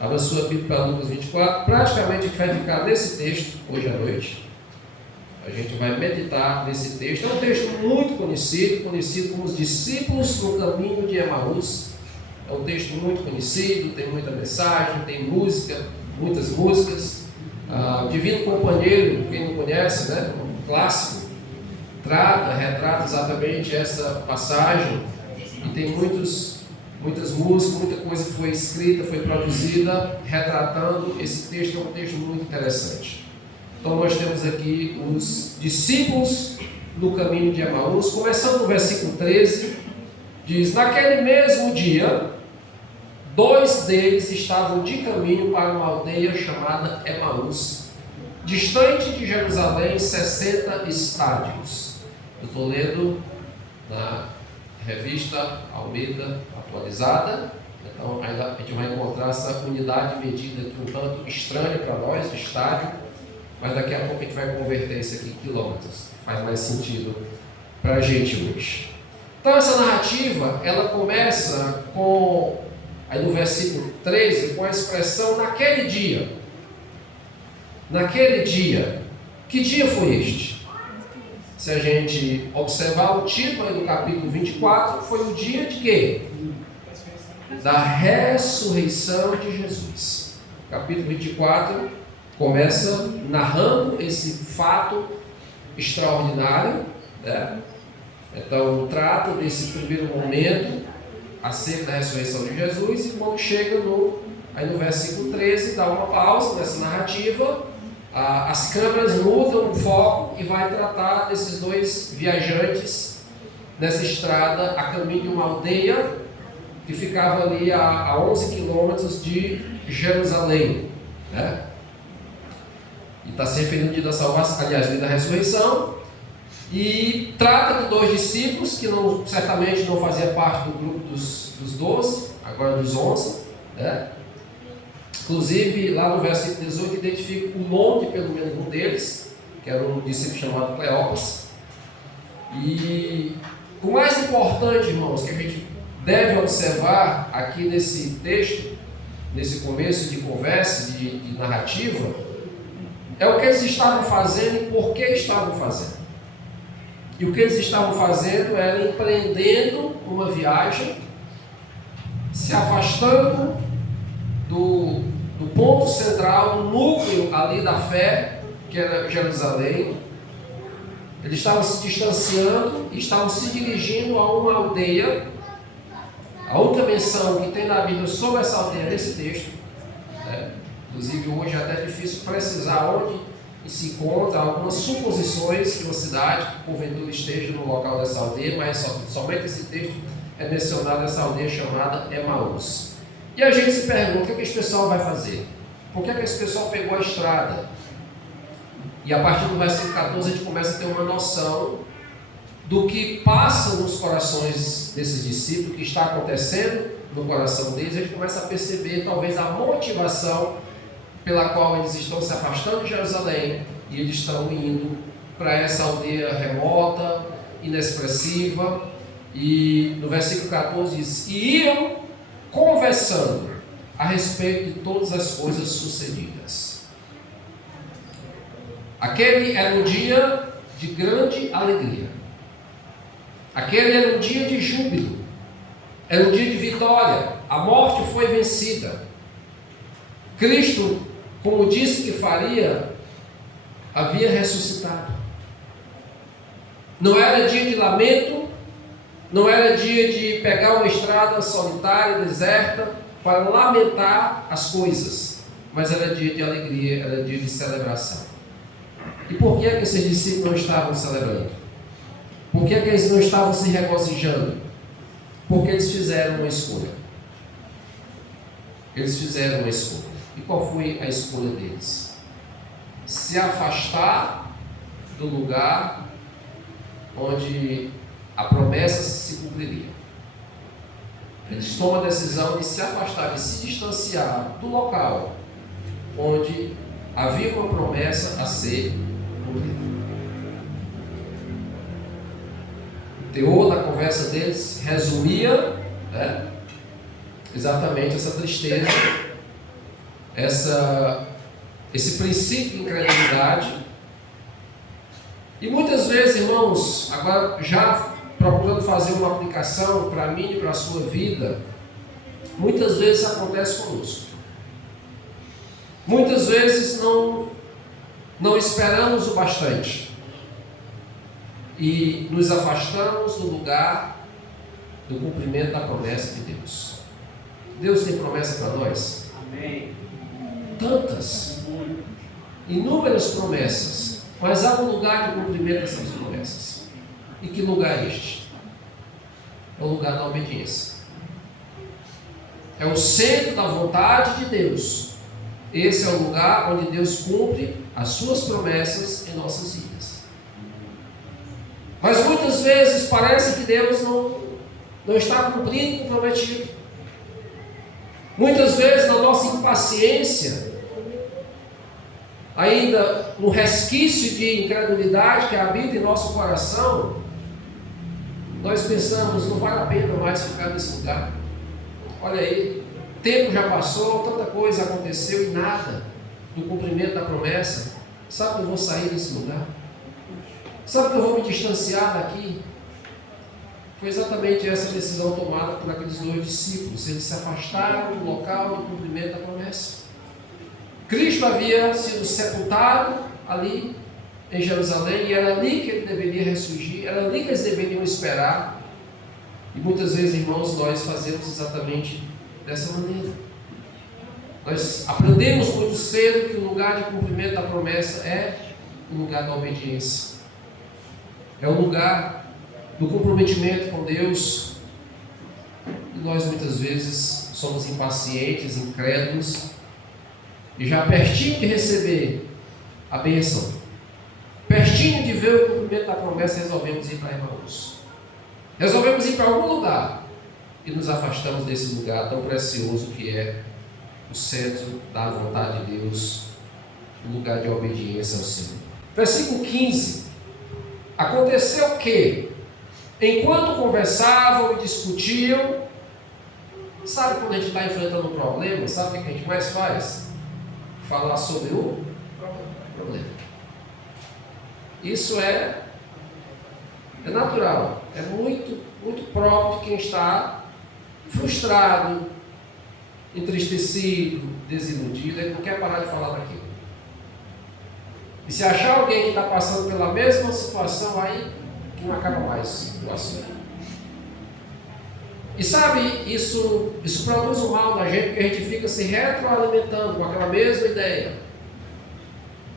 Abra sua Bíblia para Lucas 24. Praticamente a gente vai ficar nesse texto hoje à noite. A gente vai meditar nesse texto. É um texto muito conhecido como os discípulos no caminho de Emaús. É um texto muito conhecido, tem muita mensagem, tem música, muitas músicas. O Divino Companheiro, quem não conhece, né? Um clássico, retrata exatamente essa passagem. E tem muitas músicas, muita coisa foi escrita, foi produzida, retratando. Esse texto é um texto muito interessante. Então nós temos aqui os discípulos no caminho de Emaús, começando no versículo 13, diz: naquele mesmo dia, 2 deles estavam de caminho para uma aldeia chamada Emaús, distante de Jerusalém 60 estádios. Eu estou lendo na revista Almeida atualizada, então ainda a gente vai encontrar essa unidade medida aqui um tanto estranha para nós, de estádio, mas daqui a pouco a gente vai converter isso aqui em quilômetros, faz mais sentido para a gente hoje. Então essa narrativa, ela começa com, aí no versículo 13, com a expressão naquele dia. Naquele dia. Que dia foi este? Se a gente observar o título aí do capítulo 24, foi o dia de quê? Da ressurreição de Jesus. O capítulo 24 começa narrando esse fato extraordinário, né? Então trata desse primeiro momento acerca da ressurreição de Jesus, e quando chega aí no versículo 13, dá uma pausa nessa narrativa, as câmeras mudam o foco e vai tratar desses 2 viajantes nessa estrada a caminho de uma aldeia que ficava ali a 11 quilômetros de Jerusalém, né? E está se referindo ao dia da salvação, aliás, dia da ressurreição, e trata de 2 discípulos que certamente não faziam parte do grupo dos 12, agora dos 11, né? Inclusive, lá no versículo 18, identifica o nome de pelo menos um deles, que era um discípulo chamado Cleopas. E o mais importante, irmãos, que a gente deve observar aqui nesse texto, nesse começo de conversa, de narrativa, é o que eles estavam fazendo e por que estavam fazendo. E o que eles estavam fazendo era empreendendo uma viagem, se afastando do ponto central, do núcleo ali da fé, que era Jerusalém. Eles estavam se distanciando e estavam se dirigindo a uma aldeia. A única menção que tem na Bíblia sobre essa aldeia nesse texto, né? Inclusive hoje é até difícil precisar onde se encontra, algumas suposições que uma cidade, porventura, esteja no local dessa aldeia, mas somente esse texto é mencionado essa aldeia chamada Emaús. E a gente se pergunta, o que esse pessoal vai fazer? Por que esse pessoal pegou a estrada? E a partir do versículo 14 a gente começa a ter uma noção do que passa nos corações desses discípulos, o que está acontecendo no coração deles. A gente começa a perceber talvez a motivação pela qual eles estão se afastando de Jerusalém e eles estão indo para essa aldeia remota, inexpressiva. E no versículo 14 diz: e iam conversando a respeito de todas as coisas sucedidas. Aquele era um dia de grande alegria. Aquele era um dia de júbilo. Era um dia de vitória. A morte foi vencida. Cristo, como disse que faria, havia ressuscitado. Não era dia de lamento, não era dia de pegar uma estrada solitária, deserta, para lamentar as coisas, mas era dia de alegria, era dia de celebração. E por que esses discípulos não estavam celebrando? Por que eles não estavam se regozijando? Porque eles fizeram uma escolha. Eles fizeram uma escolha. E qual foi a escolha deles? Se afastar do lugar onde a promessa se cumpriria. Eles tomam a decisão de se afastar, de se distanciar do local onde havia uma promessa a ser cumprida. O teor da conversa deles resumia, né, exatamente essa tristeza esse princípio de incredulidade. E muitas vezes, irmãos, agora já procurando fazer uma aplicação para mim e para a sua vida, muitas vezes acontece conosco. Muitas vezes não esperamos o bastante e nos afastamos do lugar do cumprimento da promessa de Deus. Deus tem promessa para nós? Amém. Tantas, inúmeras promessas, mas há um lugar de cumprimento dessas promessas. E que lugar é este? É o lugar da obediência. É o centro da vontade de Deus. Esse é o lugar onde Deus cumpre as suas promessas em nossas vidas. Mas muitas vezes parece que Deus não está cumprindo o prometido. Muitas vezes, na nossa impaciência, ainda no resquício de incredulidade que habita em nosso coração, nós pensamos, não vale a pena mais ficar nesse lugar. Olha aí, o tempo já passou, tanta coisa aconteceu e nada do cumprimento da promessa. Sabe que eu vou sair desse lugar? Sabe que eu vou me distanciar daqui? Foi exatamente essa decisão tomada por aqueles 2 discípulos. Eles se afastaram do local de cumprimento da promessa. Cristo havia sido sepultado ali em Jerusalém e era ali que ele deveria ressurgir, era ali que eles deveriam esperar. E muitas vezes, irmãos, nós fazemos exatamente dessa maneira. Nós aprendemos muito cedo que o lugar de cumprimento da promessa é o lugar da obediência. É o lugar do comprometimento com Deus. E nós muitas vezes somos impacientes, incrédulos, e já pertinho de receber a bênção, pertinho de ver o cumprimento da promessa, resolvemos ir para Emaús. Resolvemos ir para algum lugar e nos afastamos desse lugar tão precioso que é o centro da vontade de Deus, o lugar de obediência ao Senhor. Versículo 15. Aconteceu que, enquanto conversavam e discutiam, sabe quando a gente está enfrentando um problema, sabe o que a gente mais faz? Falar sobre o problema. Isso é natural, é muito, muito próprio de quem está frustrado, entristecido, desiludido, ele não quer parar de falar daquilo. E se achar alguém que está passando pela mesma situação, aí não acaba mais o assunto. E sabe, isso produz um mal na gente, porque a gente fica se retroalimentando com aquela mesma ideia.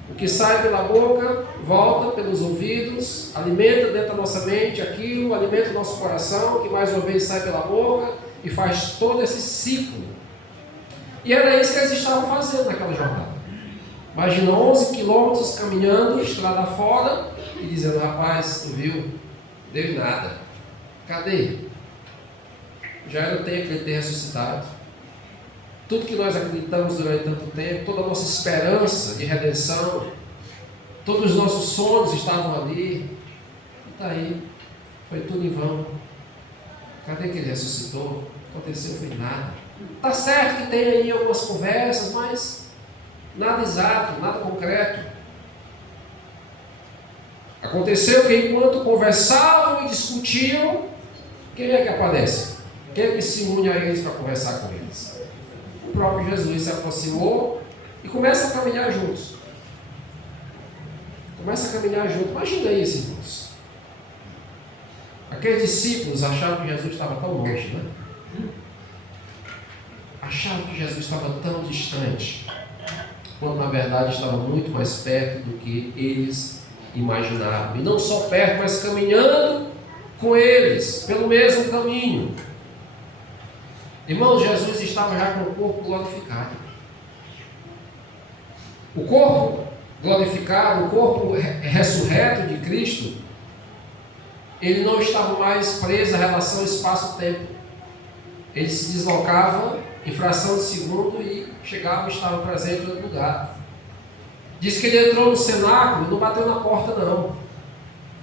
O que sai pela boca, volta pelos ouvidos, alimenta dentro da nossa mente aquilo, alimenta o nosso coração, que mais uma vez sai pela boca e faz todo esse ciclo. E era isso que eles estavam fazendo naquela jornada. Imagina 11 quilômetros caminhando, estrada fora, e dizendo, rapaz, tu viu? Deu em nada. Cadê? Já era o tempo de ele ter ressuscitado. Tudo que nós acreditamos durante tanto tempo, toda a nossa esperança de redenção, todos os nossos sonhos estavam ali. E está aí. Foi tudo em vão. Cadê que ele ressuscitou? Aconteceu, foi nada. Está certo que tem aí algumas conversas, mas nada exato, nada concreto. Aconteceu que enquanto conversavam e discutiam, quem é que aparece? Quem é que se une a eles para conversar com eles? O próprio Jesus se aproximou e começa a caminhar juntos. Começa a caminhar junto. Imagina isso, irmãos. Aqueles discípulos achavam que Jesus estava tão longe, né? Achavam que Jesus estava tão distante, quando na verdade estava muito mais perto do que eles imaginavam. E não só perto, mas caminhando com eles, pelo mesmo caminho. Irmãos, Jesus estava já com o corpo glorificado. O corpo glorificado, o corpo ressurreto de Cristo, ele não estava mais preso à relação espaço-tempo. Ele se deslocava em fração de segundo e chegava e estava presente em outro lugar. Diz que ele entrou no cenáculo e não bateu na porta não.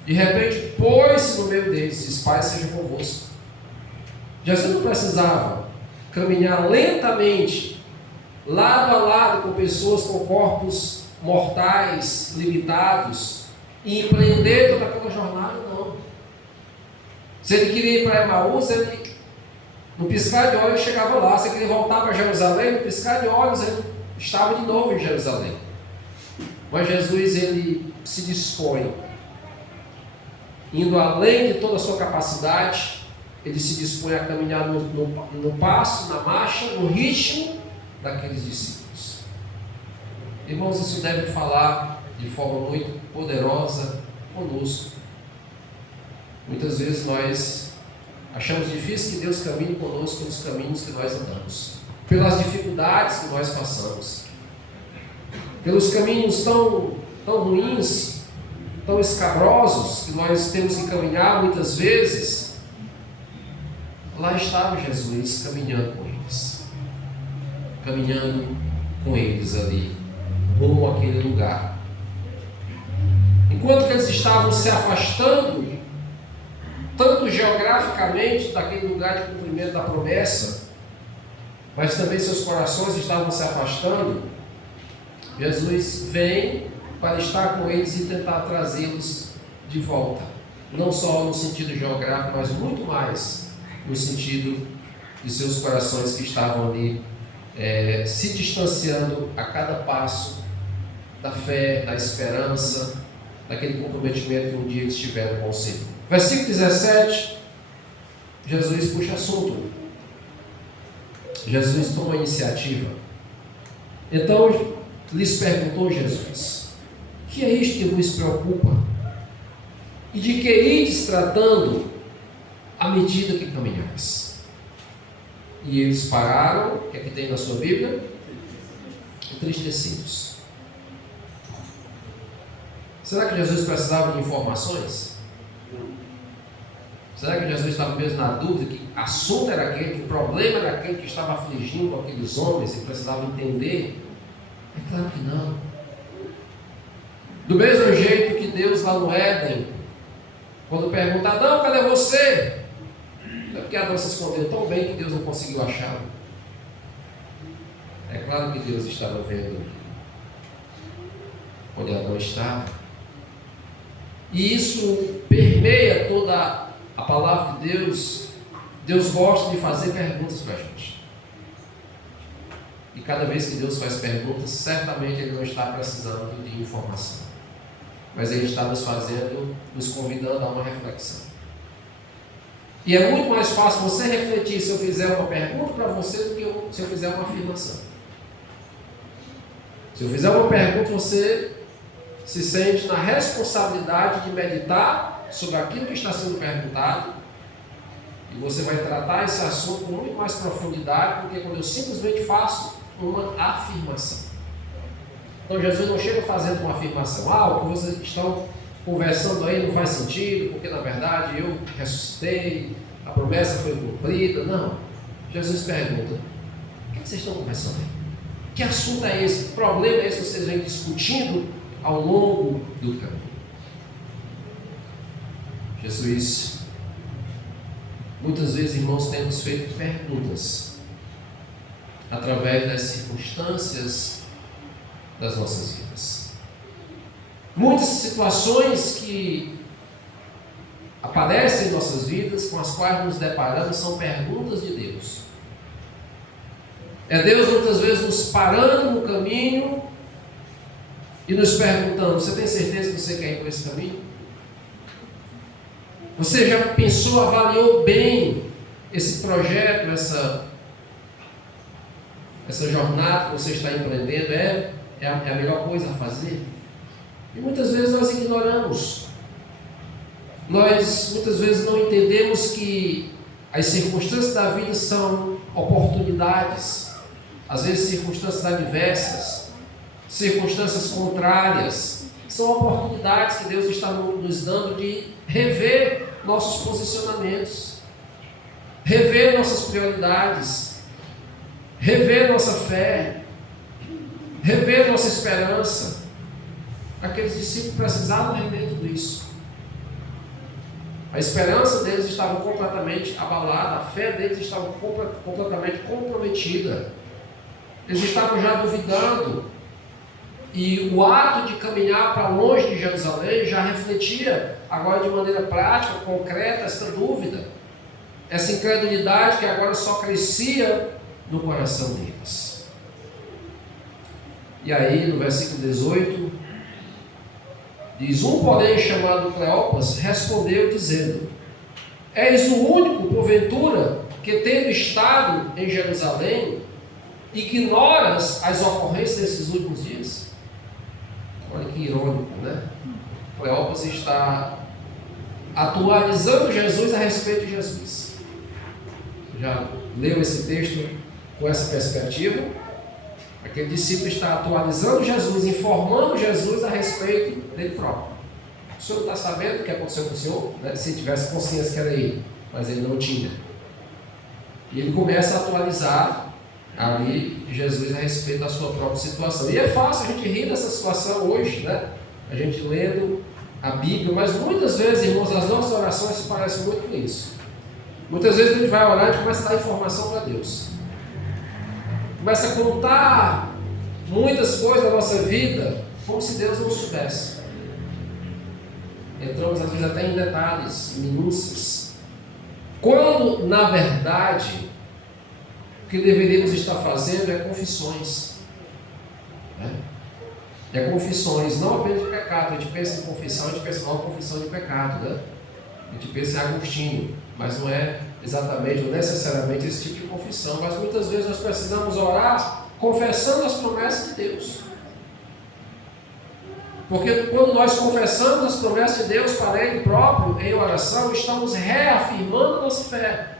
De repente pôs-se no meio deles, diz, Pai seja convosco. Jesus não precisava caminhar lentamente lado a lado com pessoas com corpos mortais, limitados, e empreender toda aquela jornada, não. Se ele queria ir para Emaús, ele, no piscar de olhos, chegava lá. Se ele queria voltar para Jerusalém, no piscar de olhos, ele estava de novo em Jerusalém. Mas Jesus, ele se dispõe, indo além de toda a sua capacidade, ele se dispõe a caminhar no passo, na marcha, no ritmo daqueles discípulos. Irmãos, isso deve falar de forma muito poderosa conosco. Muitas vezes nós achamos difícil que Deus caminhe conosco pelos caminhos que nós andamos, pelas dificuldades que nós passamos, pelos caminhos tão ruins, tão escabrosos que nós temos que caminhar muitas vezes. Lá estava Jesus caminhando com eles ali, rumo àquele lugar. Enquanto que eles estavam se afastando, tanto geograficamente daquele lugar de cumprimento da promessa, mas também seus corações estavam se afastando, Jesus vem para estar com eles e tentar trazê-los de volta, não só no sentido geográfico, mas muito mais no sentido de seus corações que estavam ali se distanciando a cada passo da fé, da esperança, daquele comprometimento que um dia eles tiveram com o Senhor. Versículo 17, Jesus puxa assunto. Jesus toma a iniciativa. Então lhes perguntou Jesus: que é isto que vos preocupa? E de que ides tratando à medida que caminhais? E eles pararam, o que é que tem na sua Bíblia? Entristecidos. Será que Jesus precisava de informações? Será que Jesus estava mesmo na dúvida que assunto era aquele, que o problema era aquele que estava afligindo aqueles homens e precisava entender? É claro que não. Do mesmo jeito que Deus lá no Éden, quando perguntar, não, cadê você? É porque Adão se escondeu tão bem que Deus não conseguiu achá-lo. É claro que Deus estava vendo onde Adão estava. E isso permeia toda a palavra de Deus. Deus gosta de fazer perguntas para a gente. E cada vez que Deus faz perguntas, certamente Ele não está precisando de informação, mas Ele está nos convidando a uma reflexão. E é muito mais fácil você refletir se eu fizer uma pergunta para você do que se eu fizer uma afirmação. Se eu fizer uma pergunta, você se sente na responsabilidade de meditar sobre aquilo que está sendo perguntado, e você vai tratar esse assunto com muito mais profundidade do que quando eu simplesmente faço uma afirmação. Então Jesus não chega fazendo uma afirmação: o que vocês estão conversando aí não faz sentido, porque na verdade eu ressuscitei, a promessa foi cumprida. Não. Jesus pergunta: o que vocês estão conversando aí? Que assunto é esse? Que problema é esse que vocês vêm discutindo ao longo do caminho? Jesus, muitas vezes, irmãos, temos feito perguntas através das circunstâncias das nossas vidas. Muitas situações que aparecem em nossas vidas, com as quais nos deparamos, são perguntas de Deus. É Deus muitas vezes nos parando no caminho e nos perguntando: você tem certeza que você quer ir por esse caminho? Você já pensou, avaliou bem esse projeto, essa jornada que você está empreendendo? É a melhor coisa a fazer? E muitas vezes nós ignoramos. Nós muitas vezes não entendemos que as circunstâncias da vida são oportunidades, às vezes circunstâncias adversas, circunstâncias contrárias, são oportunidades que Deus está nos dando de rever nossos posicionamentos, rever nossas prioridades, rever nossa fé, rever nossa esperança. Aqueles discípulos precisavam rever tudo isso. A esperança deles estava completamente abalada, a fé deles estava completamente comprometida. Eles estavam já duvidando. E o ato de caminhar para longe de Jerusalém já refletia agora de maneira prática, concreta, essa dúvida. Essa incredulidade que agora só crescia no coração deles. E aí, no versículo 18, diz: um, porém, chamado Cleopas, respondeu dizendo: és o único, porventura, que tendo estado em Jerusalém, ignoras as ocorrências desses últimos dias? Olha que irônico, né? Cleopas está atualizando Jesus a respeito de Jesus. Já leu esse texto com essa perspectiva? Aquele discípulo está atualizando Jesus, informando Jesus a respeito dele próprio. O senhor está sabendo o que aconteceu com o senhor? Né? Se tivesse consciência que era ele, mas ele não tinha. E ele começa a atualizar ali Jesus a respeito da sua própria situação. E é fácil a gente rir dessa situação hoje, né? A gente lendo a Bíblia, mas muitas vezes, irmãos, as nossas orações se parecem muito com isso. Muitas vezes a gente vai orar e começa a dar informação para Deus. Começa a contar muitas coisas da nossa vida como se Deus não soubesse. Entramos às vezes até em detalhes, em minúcias. Quando, na verdade, o que deveríamos estar fazendo é confissões. Né? É confissões, não apenas de pecado. A gente pensa em confissão, a gente pensa em confissão de pecado. Né? A gente pensa em Agostinho, mas não é exatamente, não necessariamente esse tipo de confissão. Mas muitas vezes nós precisamos orar confessando as promessas de Deus. Porque quando nós confessamos as promessas de Deus para Ele próprio em oração, estamos reafirmando a nossa fé.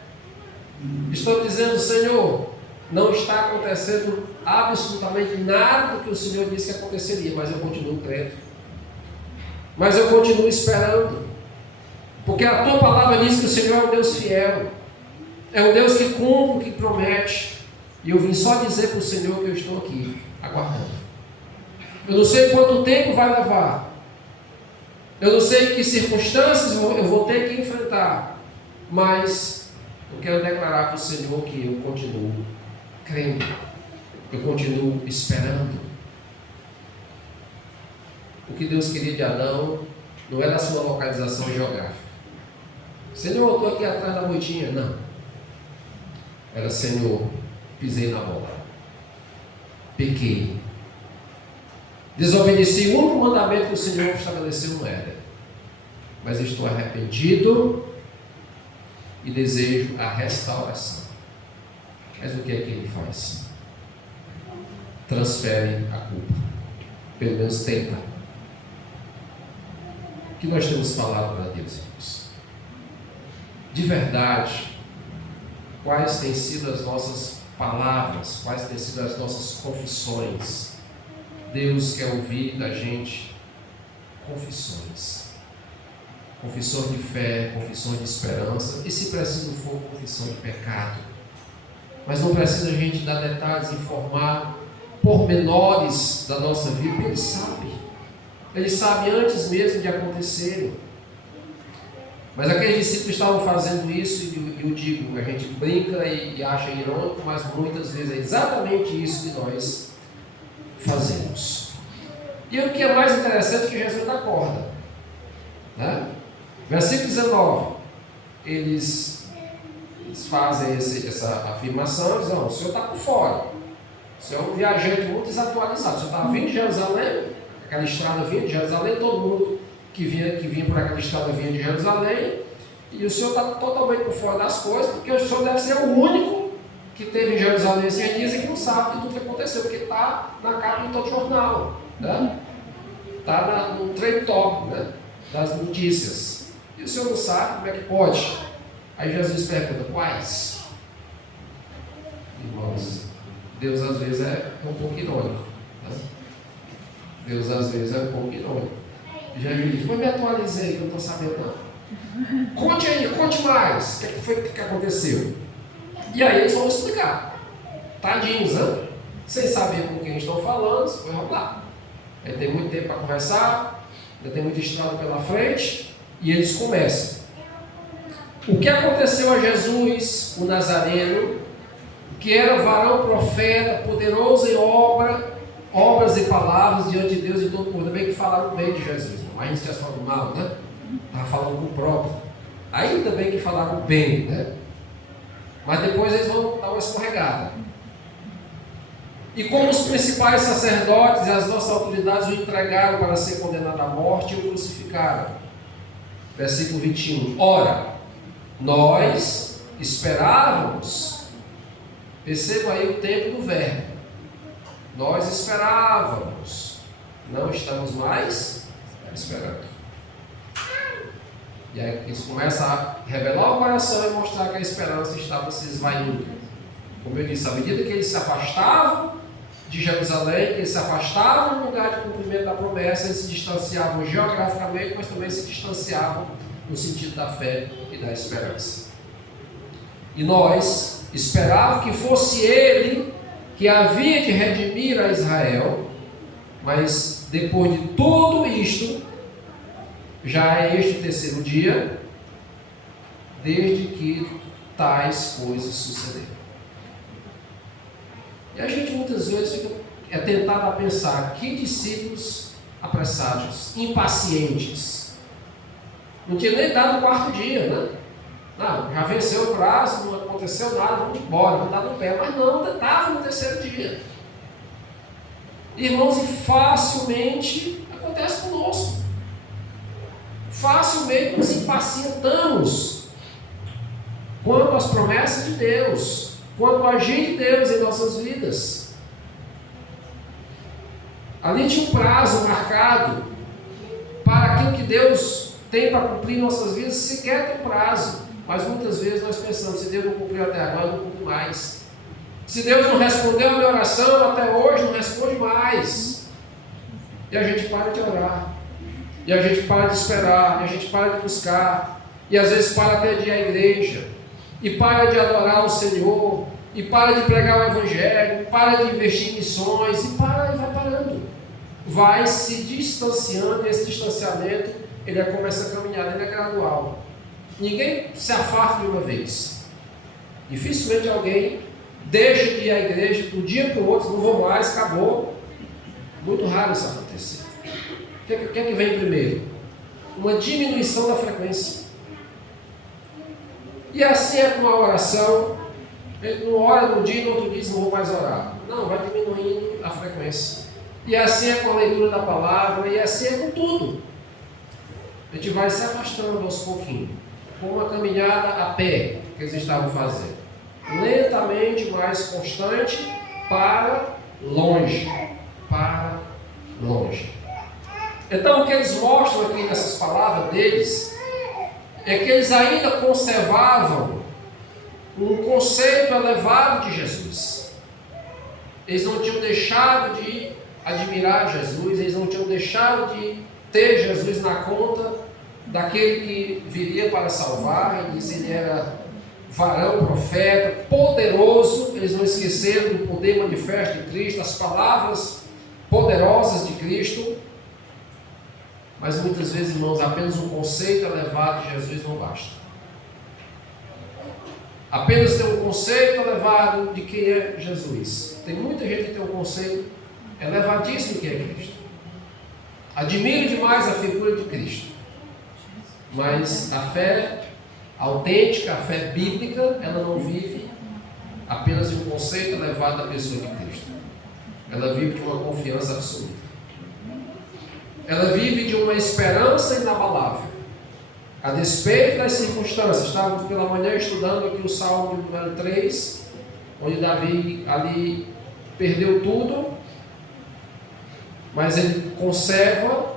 Estamos dizendo: Senhor, não está acontecendo absolutamente nada do que o Senhor disse que aconteceria, mas eu continuo crendo. Mas eu continuo esperando. Porque a Tua palavra diz que o Senhor é um Deus fiel. É um Deus que cumpre o que promete. E eu vim só dizer para o Senhor que eu estou aqui, aguardando. Eu não sei quanto tempo vai levar. Eu não sei que circunstâncias eu vou ter que enfrentar. Mas eu quero declarar para o Senhor que eu continuo crendo. Eu continuo esperando. O que Deus queria de Adão não era a sua localização geográfica. Senhor, eu estou aqui atrás da moitinha. Não. Era: Senhor, pisei na bola. Pequei. Desobedeci o único mandamento que o Senhor estabeleceu no Éden. Mas estou arrependido e desejo a restauração. Mas o que é que Ele faz? Transfere a culpa. Pelo menos tenta. O que nós temos falado para Deus, irmãos? De verdade, quais têm sido as nossas palavras? Quais têm sido as nossas confissões? Deus quer ouvir da gente confissões. Confissões de fé, confissões de esperança. E se preciso for, confissão de pecado. Mas não precisa a gente dar detalhes, informar pormenores da nossa vida, porque Ele sabe. Ele sabe antes mesmo de acontecerem. Mas aqueles discípulos estavam fazendo isso, e eu digo, a gente brinca e acha irônico, mas muitas vezes é exatamente isso que nós fazemos. E o que é mais interessante é que Jesus acorda. Né? Versículo 19. Eles fazem essa afirmação, dizem: não, o senhor está por fora. O senhor é um viajante muito desatualizado. O senhor está vindo de Jerusalém, aquela estrada vinha de Jerusalém, todo mundo que vinha por aquela estrada vinha de Jerusalém, e o senhor está totalmente por fora das coisas, porque o senhor deve ser o único que teve em Jerusalém esses dias e que não sabe de tudo que aconteceu, porque está na capa de todo jornal, né? Está no trend top, né? Das notícias. E o senhor não sabe, como é que pode? Aí Jesus pergunta: quais? Irmãos, Deus às vezes é um pouco irônico. Né? Deus às vezes é um pouco irônico. Jesus diz: mas me atualizei, que eu não estou sabendo não. Conte aí, conte mais. O que foi que aconteceu? E aí eles vão explicar. Tadinhos, né? Sem saber com quem estão falando, vamos lá. Aí tem muito tempo para conversar, ainda tem muita estrada pela frente, e eles começam. O que aconteceu a Jesus, o Nazareno, que era varão profeta, poderoso em obras e palavras diante de Deus e todo mundo. Também que falaram bem de Jesus. Não, aí já falaram mal, né? Estava falando com o próprio. Ainda bem que falaram bem, né? Mas depois eles vão dar uma escorregada. E como os principais sacerdotes e as nossas autoridades o entregaram para ser condenado à morte e o crucificaram. Versículo 21. Ora, nós esperávamos. Perceba aí o tempo do verbo. Nós esperávamos. Não estamos mais esperando. E aí isso começa a revelar o coração e mostrar que a esperança estava se esvaindo. Como eu disse, à medida que eles se afastavam de Jerusalém, que eles se afastavam do lugar de cumprimento da promessa, eles se distanciavam geograficamente, mas também se distanciavam no sentido da fé e da esperança. E nós esperávamos que fosse ele que havia de redimir a Israel, mas depois de tudo isto, já é este o terceiro dia, desde que tais coisas sucederam. E a gente muitas vezes fica tentado a pensar, que discípulos apressados, impacientes. Não tinha nem dado o quarto dia, né? Não, já venceu o prazo, não aconteceu nada, vamos embora, vamos dar no pé. Mas não, ainda estava no terceiro dia. Irmãos, e facilmente acontece conosco. Facilmente nos impacientamos quanto às promessas de Deus, quanto ao agir de Deus em nossas vidas. Ali tinha um prazo marcado para aquilo que Deus tem para cumprir em nossas vidas, sequer tem prazo. Mas muitas vezes nós pensamos, se Deus não cumpriu até agora, não cumpre mais. Se Deus não respondeu a minha oração até hoje, não responde mais. E a gente para de orar. E a gente para de esperar, e a gente para de buscar, e às vezes para até de ir à igreja, e para de adorar o Senhor, e para de pregar o Evangelho, para de investir em missões, e vai parando. Vai se distanciando, e esse distanciamento, ele começa a caminhar, ele é gradual. Ninguém se afasta de uma vez. Dificilmente alguém deixa de ir à igreja de um dia para o outro, não vou mais, acabou. Muito raro isso acontecer. O que é que vem primeiro? Uma diminuição da frequência. E assim é com a oração. Ele não ora num dia e no outro dia não vou mais orar. Não, vai diminuindo a frequência. E assim é com a leitura da palavra, e assim é com tudo. A gente vai se afastando aos pouquinhos, com uma caminhada a pé que eles estavam fazendo. Lentamente, mais constante, para longe. Para longe. Então, o que eles mostram aqui nessas palavras deles é que eles ainda conservavam um conceito elevado de Jesus. Eles não tinham deixado de admirar Jesus, eles não tinham deixado de ter Jesus na conta daquele que viria para salvar. Ele era varão, profeta, poderoso. Eles não esqueceram do poder manifesto de Cristo, as palavras poderosas de Cristo. Mas muitas vezes, irmãos, apenas um conceito elevado de Jesus não basta. Apenas ter um conceito elevado de quem é Jesus. Tem muita gente que tem um conceito elevadíssimo de quem é Cristo. Admiro demais a figura de Cristo. Mas a fé autêntica, a fé bíblica, ela não vive apenas de um conceito elevado da pessoa de Cristo. Ela vive de uma confiança absoluta. Ela vive de uma esperança inabalável. A despeito das circunstâncias. Estávamos pela manhã estudando aqui o Salmo número 3, onde Davi ali perdeu tudo, mas ele conserva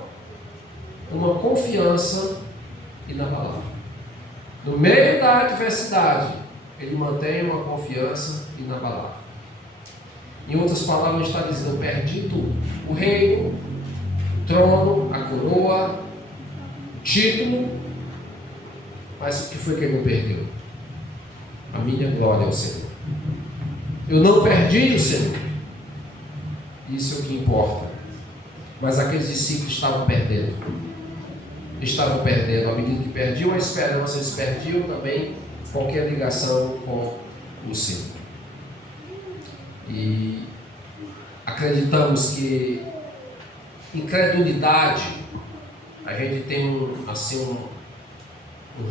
uma confiança inabalável. No meio da adversidade, ele mantém uma confiança inabalável. Em outras palavras, está dizendo: eu perdi tudo. O reino, o trono, a coroa, o título. Mas o que foi que ele não perdeu? A minha glória ao Senhor. Eu não perdi o Senhor. Isso é o que importa. Mas aqueles discípulos estavam perdendo. Estavam perdendo. À medida que perdiam a esperança, eles perdiam também qualquer ligação com o Senhor. E acreditamos que incredulidade, a gente tem um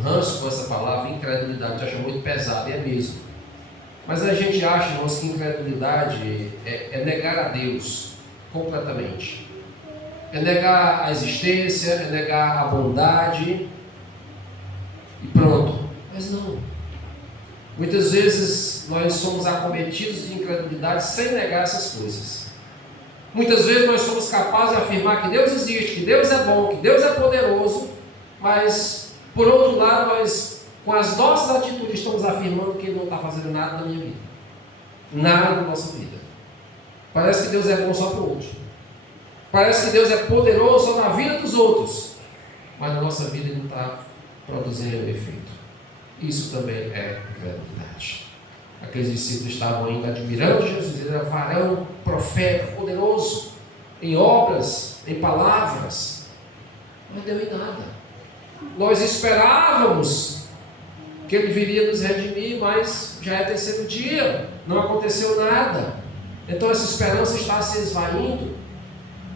ranço com essa palavra, incredulidade, a gente acha muito pesado, e é mesmo. Mas a gente acha, irmãos, que incredulidade é negar a Deus completamente. É negar a existência, é negar a bondade e pronto. Mas não. Muitas vezes nós somos acometidos de incredulidade sem negar essas coisas. Muitas vezes nós somos capazes de afirmar que Deus existe, que Deus é bom, que Deus é poderoso, mas por outro lado nós, com as nossas atitudes, estamos afirmando que Ele não está fazendo nada na minha vida. Nada na nossa vida. Parece que Deus é bom só para o outro. Parece que Deus é poderoso só na vida dos outros, mas na nossa vida Ele não está produzindo efeito. Isso também é incredulidade. Aqueles discípulos estavam ainda admirando Jesus, ele era varão, profeta, poderoso, em obras, em palavras, não deu em nada. Nós esperávamos que ele viria nos redimir, mas já é terceiro dia, não aconteceu nada. Então essa esperança está se esvaindo.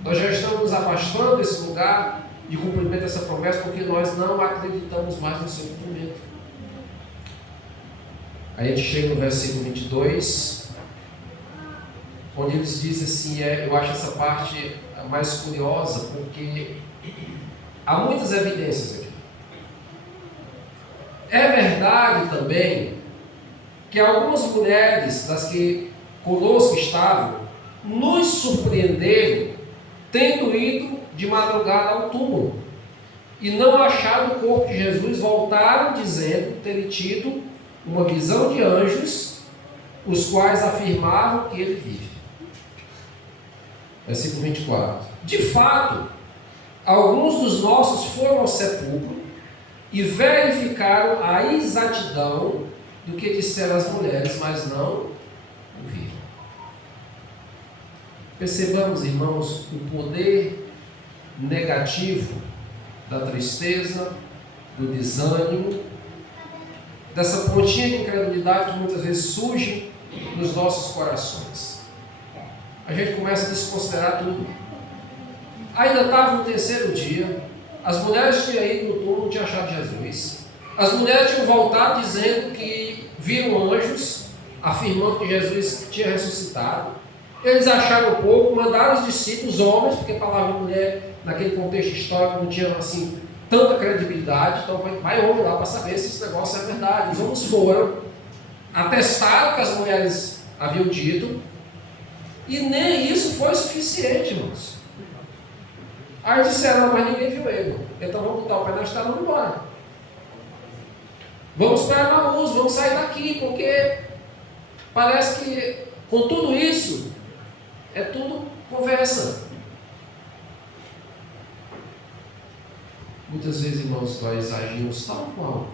Nós já estamos nos afastando desse lugar de cumprimento dessa promessa, porque nós não acreditamos mais no seu cumprimento. Aí a gente chega no versículo 22, onde eles dizem assim, eu acho essa parte mais curiosa, porque há muitas evidências aqui. É verdade também que algumas mulheres, das que conosco estavam, nos surpreenderam tendo ido de madrugada ao túmulo e não acharam o corpo de Jesus, voltaram dizendo terem tido uma visão de anjos, os quais afirmavam que ele vive. Versículo 24. De fato, alguns dos nossos foram ao sepulcro e verificaram a exatidão do que disseram as mulheres, mas não o viram. Percebamos, irmãos, o poder negativo da tristeza, do desânimo, dessa pontinha de incredulidade que muitas vezes surge nos nossos corações. A gente começa a desconsiderar tudo. Ainda estava no terceiro dia, as mulheres tinham ido no túmulo, não tinham achado Jesus. As mulheres tinham voltado dizendo que viram anjos, afirmando que Jesus tinha ressuscitado. Eles acharam pouco, mandaram os discípulos, homens, porque a palavra mulher, naquele contexto histórico, não tinha assim tanta credibilidade, então vai homem lá para saber se esse negócio é verdade. Os homens foram, atestaram o que as mulheres haviam dito, e nem isso foi suficiente, irmãos. Aí disseram, mas ninguém viu ele, então vamos botar o pé na estrada e vamos embora. Vamos para Emaús, vamos sair daqui, porque parece que com tudo isso, é tudo conversa. Muitas vezes, irmãos, nós agimos tal qual.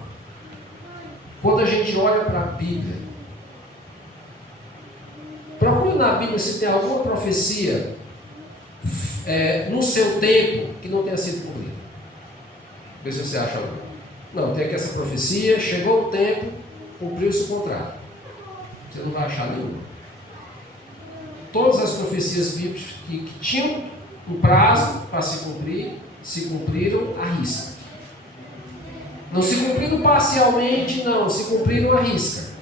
Quando a gente olha para a Bíblia, procure na Bíblia se tem alguma profecia no seu tempo que não tenha sido cumprida. Vê se você acha alguma. Não, tem aqui essa profecia, chegou o tempo, cumpriu-se o contrato. Você não vai achar nenhuma. Todas as profecias bíblicas que tinham um prazo para se cumprir, se cumpriram à risca. Não se cumpriram parcialmente, não, se cumpriram à risca.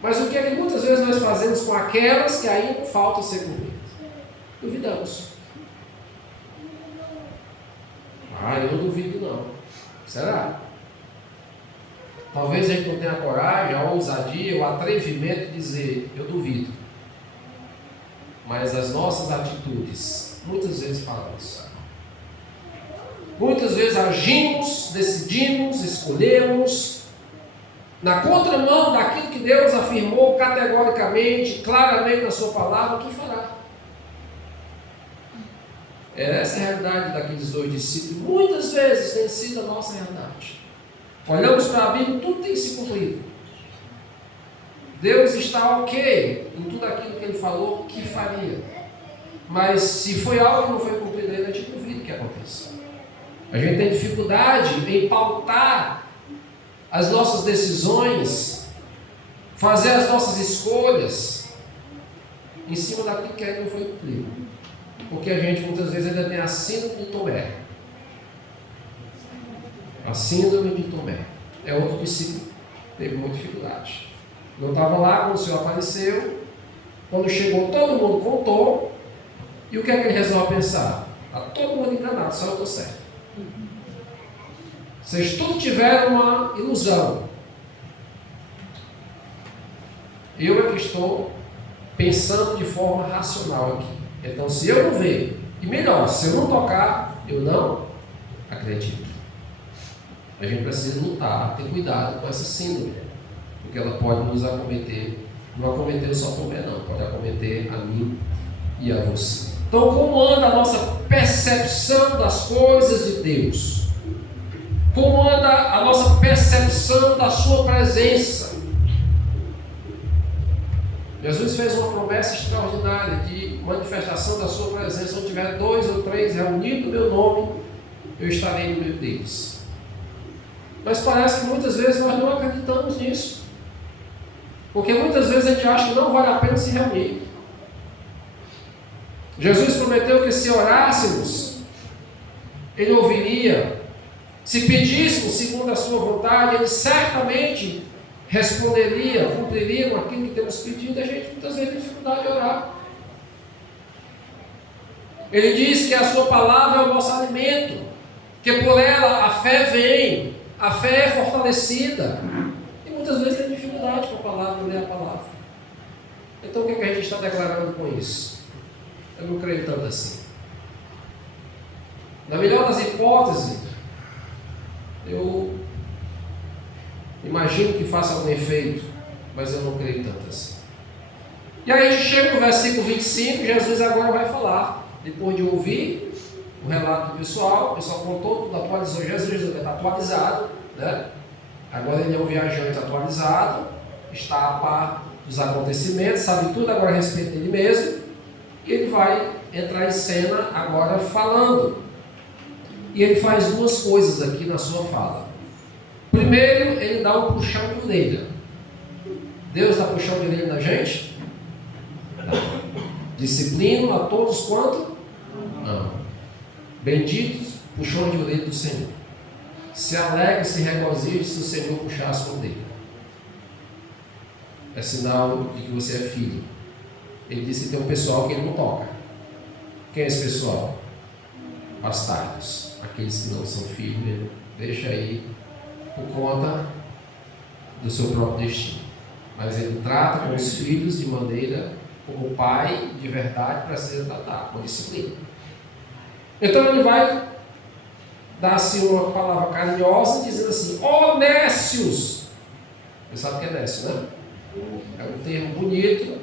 Mas o que é que muitas vezes nós fazemos com aquelas que ainda faltam ser cumpridas? Duvidamos. Eu não duvido não. Será? Talvez a gente não tenha a coragem, a ousadia, o atrevimento de dizer, eu duvido. Mas as nossas atitudes, muitas vezes falam isso. Muitas vezes agimos, decidimos, escolhemos, na contramão daquilo que Deus afirmou categoricamente, claramente na sua palavra, o que fará. Essa é a realidade daqueles dois discípulos. Muitas vezes tem sido a nossa realidade. Olhamos para a Bíblia, tudo tem se cumprido. Deus está ok em tudo aquilo que Ele falou que faria. Mas se foi algo que não foi cumprido, a gente duvida que aconteça. A gente tem dificuldade em pautar as nossas decisões, fazer as nossas escolhas, em cima daquilo que ainda não foi cumprido. Porque a gente muitas vezes ainda tem a síndrome de Tomé. A síndrome de Tomé. É outro discípulo que teve muita dificuldade. Eu estava lá, quando o Senhor apareceu, quando chegou todo mundo contou, e o que é que ele resolve pensar? Está todo mundo enganado, só eu estou certo. Vocês todos tiveram uma ilusão. Eu é que estou pensando de forma racional aqui. Então, se eu não ver, e melhor, se eu não tocar, eu não acredito. A gente precisa lutar, ter cuidado com essa síndrome, porque ela pode nos acometer. Não acometeu só Tomé, não, pode acometer a mim e a você. Então, como anda a nossa percepção das coisas de Deus? Como anda a nossa percepção da sua presença? Jesus fez uma promessa extraordinária de manifestação da sua presença. Onde tiver 2 ou 3 reunidos no meu nome, eu estarei no meio deles. Mas parece que muitas vezes nós não acreditamos nisso. Porque muitas vezes a gente acha que não vale a pena se reunir. Jesus prometeu que se orássemos, Ele ouviria. Se pedíssemos segundo a sua vontade, Ele certamente responderia, cumpriria com aquilo que temos pedido. A gente muitas vezes tem dificuldade de orar. Ele diz que a sua palavra é o nosso alimento, que por ela a fé vem, a fé é fortalecida. E muitas vezes tem dificuldade com a palavra, ler a palavra. Então o que a gente está declarando com isso? Eu não creio tanto assim. Na melhor das hipóteses, eu imagino que faça algum efeito, mas eu não creio tanto assim. E aí a gente chega no versículo 25, Jesus agora vai falar, depois de ouvir o relato do pessoal, o pessoal contou tudo, atualizou, Jesus está atualizado, né? Agora ele é um viajante atualizado, está a par dos acontecimentos, sabe tudo agora a respeito dele mesmo, e ele vai entrar em cena agora falando. E ele faz duas coisas aqui na sua fala. Primeiro, ele dá um puxão de orelha. Deus dá puxão de orelha na gente? Disciplino a todos quanto? Não. Benditos, puxão de orelha do Senhor. Se alegre, se regozije se o Senhor puxar a sua orelha. É sinal de que você é filho. Ele disse que tem um pessoal que ele não toca. Quem é esse pessoal? Bastardos. Aqueles que não são filhos, ele deixa aí por conta do seu próprio destino. Mas ele trata com os filhos de maneira como o pai de verdade precisa tratar, com disciplina. Então ele vai dar assim uma palavra carinhosa, dizendo assim: ó nécios! Você sabe o que é nécio, né? É um termo bonito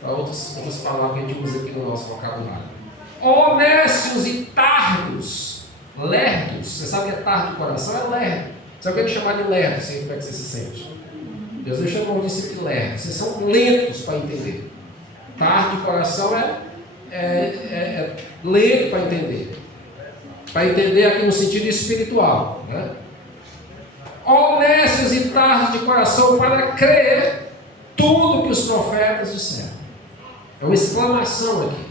para outras palavras que a gente usa aqui no nosso vocabulário. Ó nécios e tardos, lerdos. Você sabe que é tardo de coração? É lerdo. Sabe o que é chamar de lerdo? Assim, como é que você se sente? Jesus chamou de discípulo de lerdo. Vocês são lentos para entender. Tardo de coração é lento para entender. Para entender aqui no sentido espiritual, né? Ó nécios e tardos de coração para crer tudo que os profetas disseram. É uma exclamação aqui.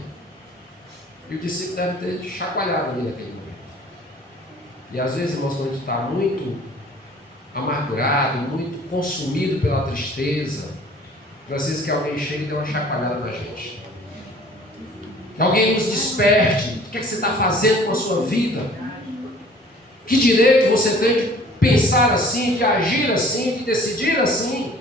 E o discípulo deve ter chacoalhado ali naquele momento. E às vezes, irmãos, quando a gente está muito amargurado, muito consumido pela tristeza, às vezes que alguém chega e dê uma chacoalhada na gente. Que alguém nos desperte. O que é que você está fazendo com a sua vida? Que direito você tem de pensar assim, de agir assim, de decidir assim?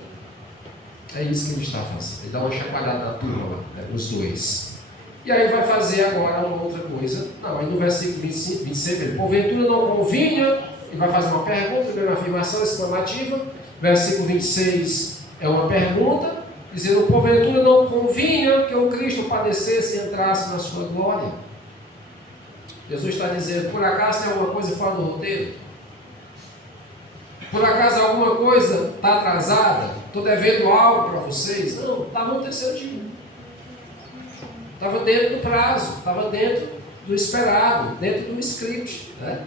É isso que ele está fazendo. Ele dá uma chacoalhada na turma, né, nos dois. E aí vai fazer agora uma outra coisa. Não, aí no versículo 25, 26, ele, porventura não convinha, e vai fazer uma pergunta, primeiro uma afirmação exclamativa. Versículo 26 é uma pergunta, dizendo, porventura não convinha que o Cristo padecesse e entrasse na sua glória. Jesus está dizendo, por acaso tem alguma coisa fora do roteiro? Por acaso alguma coisa está atrasada? Estou devendo algo para vocês? Não, estava no terceiro dia. Estava dentro do prazo, estava dentro do esperado, dentro do script, né?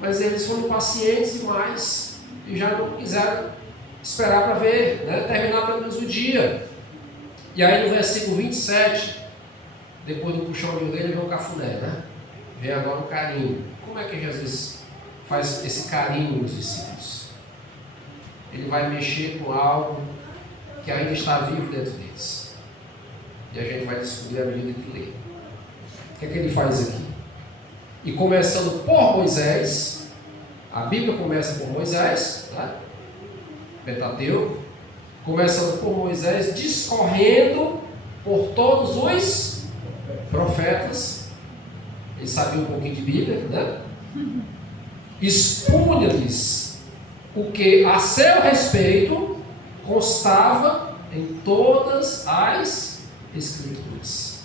Mas eles foram pacientes demais e já não quiseram esperar para ver, né? Terminar pelo menos o dia. E aí no versículo 27, depois do puxão de orelha, vem o cafuné, né? Vem agora o carinho. Como é que Jesus faz esse carinho nos discípulos? Ele vai mexer com algo que ainda está vivo dentro deles. E a gente vai descobrir à medida que lê. O que é que ele faz aqui? E começando por Moisés, a Bíblia começa por Moisés, né? Pentateuco, começando por Moisés, discorrendo por todos os profetas. Ele sabia um pouquinho de Bíblia, né? Expunha-lhes o que a seu respeito constava em todas as Escrituras.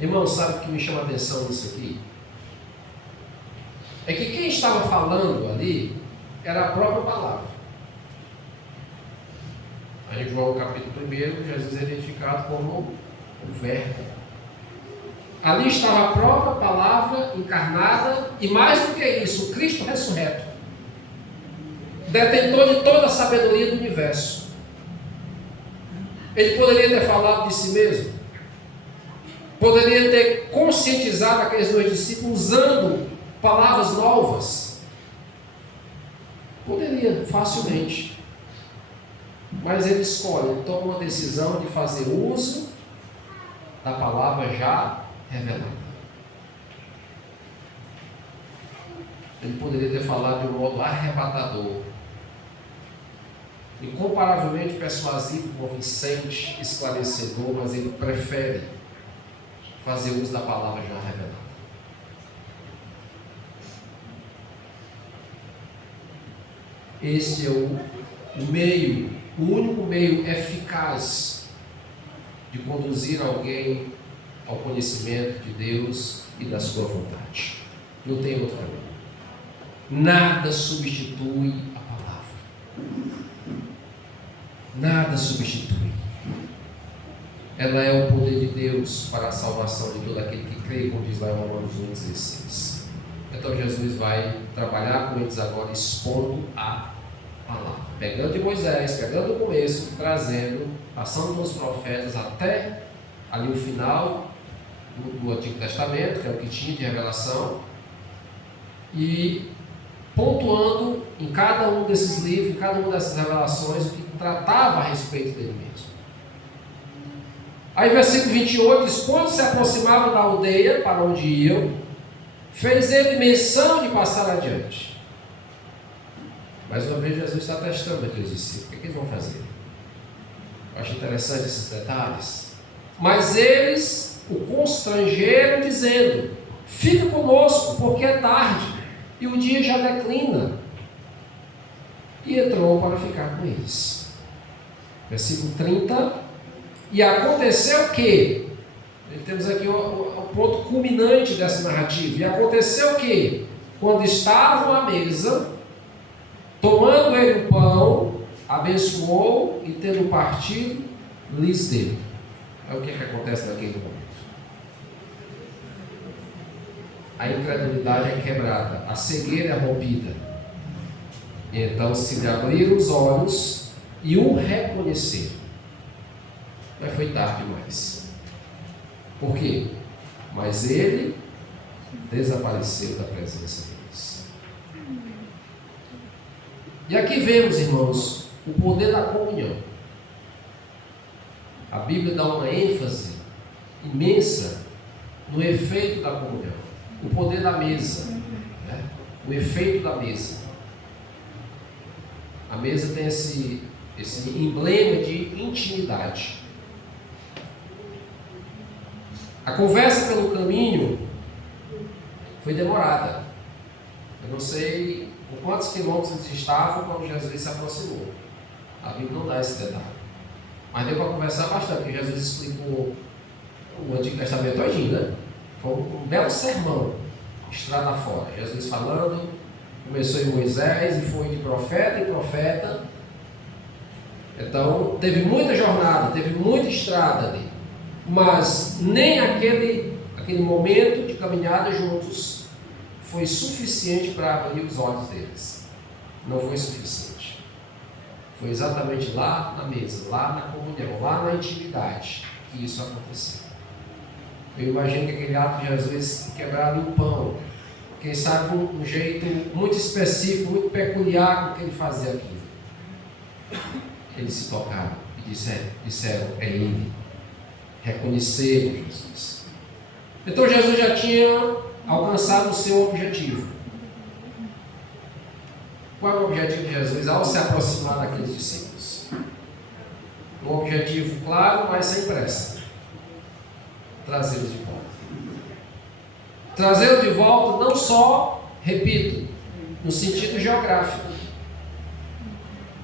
Irmão, sabe o que me chama a atenção nisso aqui? É que quem estava falando ali era a própria palavra. Aí em João capítulo 1, Jesus é identificado como o Verbo. Ali estava a própria palavra encarnada e mais do que isso, o Cristo ressurreto, detentor de toda a sabedoria do universo. Ele poderia ter falado de si mesmo, poderia ter conscientizado aqueles dois discípulos usando palavras novas, poderia facilmente, mas ele escolhe, ele toma uma decisão de fazer uso da palavra já revelada. Ele poderia ter falado de um modo arrebatador, incomparavelmente persuasivo, convincente, esclarecedor, mas ele prefere fazer uso da palavra já revelada. Esse é o meio, o único meio eficaz de conduzir alguém ao conhecimento de Deus e da sua vontade. Não tem outro caminho. Nada substitui a palavra. Nada substitui. Ela é o poder de Deus para a salvação de todo aquele que crê, como diz lá em Romanos 1,16. Então Jesus vai trabalhar com eles agora, expondo a palavra. Pegando de Moisés, pegando o começo, trazendo, passando pelos profetas até ali o final do Antigo Testamento, que é o que tinha de revelação, e pontuando em cada um desses livros, em cada uma dessas revelações, o que tratava a respeito dele mesmo. Aí versículo 28 diz: quando se aproximavam da aldeia para onde iam, fez ele menção de passar adiante. Mais uma vez Jesus está testando aqueles discípulos. O que eles vão fazer? Eu acho interessante esses detalhes. Mas eles o constrangeram dizendo: fica conosco, porque é tarde e o dia já declina. E entrou para ficar com eles. Versículo 30. E aconteceu que, temos aqui o ponto culminante dessa narrativa. E aconteceu que, quando estavam à mesa, tomando ele o pão, abençoou e, tendo partido, lhes deu. É o que acontece naquele momento. A incredulidade é quebrada, a cegueira é rompida. E então se lhe abriram os olhos e o reconheceram. Mas foi tarde demais. Por quê? Mas ele desapareceu da presença deles. E aqui vemos, irmãos, o poder da comunhão. A Bíblia dá uma ênfase imensa no efeito da comunhão. O poder da mesa, né? O efeito da mesa. A mesa tem esse emblema de intimidade. A conversa pelo caminho foi demorada. Eu não sei por quantos quilômetros eles estavam quando Jesus se aproximou. A Bíblia não dá esse detalhe. Mas deu para conversar bastante, porque Jesus explicou o Antigo Testamento todinho, né? Foi um belo sermão, estrada fora. Jesus falando, começou em Moisés e foi de profeta em profeta. Então, teve muita jornada, teve muita estrada ali. Mas nem aquele momento de caminhada juntos foi suficiente para abrir os olhos deles. Não foi suficiente. Foi exatamente lá na mesa, lá na comunhão, lá na intimidade que isso aconteceu. Eu imagino que aquele ato de Jesus quebrado o pão, quem sabe um jeito muito específico, muito peculiar com que ele fazia aquilo. Eles se tocaram e disseram, é ele. Reconheceram Jesus. Então Jesus já tinha alcançado o seu objetivo. Qual é o objetivo de Jesus ao se aproximar daqueles discípulos? Um objetivo claro, mas sem pressa. Trazê-los de volta. Trazê-los de volta não só, repito, no sentido geográfico,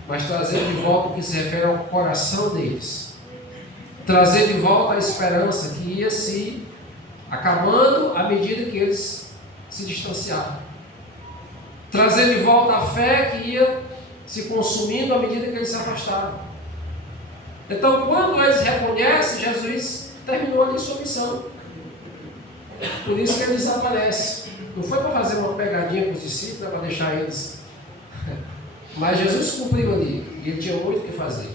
mas trazer de volta o que se refere ao coração deles. Trazer de volta a esperança que ia se acabando à medida que eles se distanciavam. Trazer de volta a fé que ia se consumindo à medida que eles se afastavam. Então, quando eles reconhecem, Jesus terminou ali sua missão. Por isso que ele desaparece. Não foi para fazer uma pegadinha com os discípulos, para deixar eles. Mas Jesus cumpriu ali, e ele tinha muito o que fazer.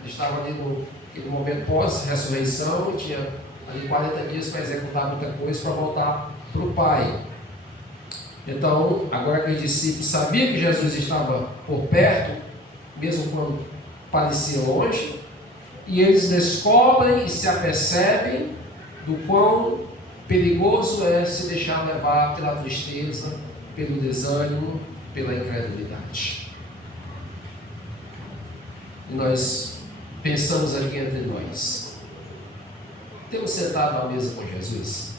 Ele estava ali no momento pós-ressurreição, e tinha ali 40 dias para executar muita coisa, para voltar para o Pai. Então, agora que os discípulos sabiam que Jesus estava por perto, mesmo quando parecia longe, e eles descobrem e se apercebem do quão perigoso é se deixar levar pela tristeza, pelo desânimo, pela incredulidade. E nós pensamos aqui entre nós. Temos sentado à mesa com Jesus?